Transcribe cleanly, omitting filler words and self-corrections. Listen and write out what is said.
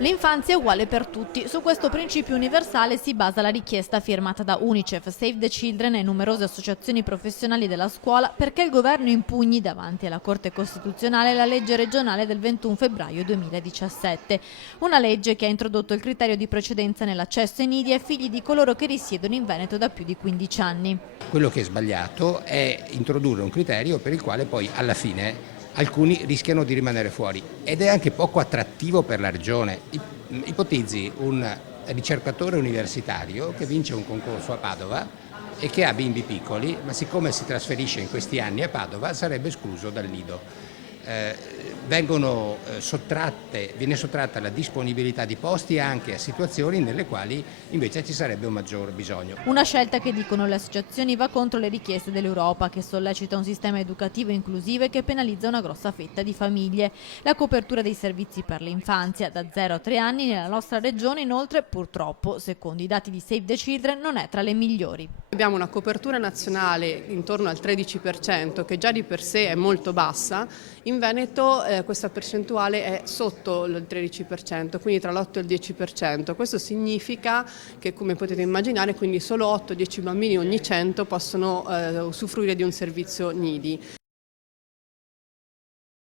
L'infanzia è uguale per tutti. Su questo principio universale si basa la richiesta firmata da Unicef, Save the Children e numerose associazioni professionali della scuola perché il governo impugni davanti alla Corte Costituzionale la legge regionale del 21 febbraio 2017. Una legge che ha introdotto il criterio di precedenza nell'accesso ai nidi ai figli di coloro che risiedono in Veneto da più di 15 anni. Quello che è sbagliato è introdurre un criterio per il quale poi alla fine alcuni rischiano di rimanere fuori ed è anche poco attrattivo per la regione. Ipotizzi un ricercatore universitario che vince un concorso a Padova e che ha bimbi piccoli, ma siccome si trasferisce in questi anni a Padova sarebbe escluso dal nido. Viene sottratta la disponibilità di posti anche a situazioni nelle quali invece ci sarebbe un maggior bisogno. Una scelta che, dicono le associazioni, va contro le richieste dell'Europa, che sollecita un sistema educativo inclusivo e che penalizza una grossa fetta di famiglie. La copertura dei servizi per l'infanzia da 0 a 3 anni nella nostra regione, inoltre, purtroppo, secondo i dati di Save the Children, non è tra le migliori. Abbiamo una copertura nazionale intorno al 13%, che già di per sé è molto bassa. In Veneto questa percentuale è sotto il 13%, quindi tra l'8 e il 10%. Questo significa che, come potete immaginare, quindi solo 8-10 bambini ogni 100 possono usufruire di un servizio nidi.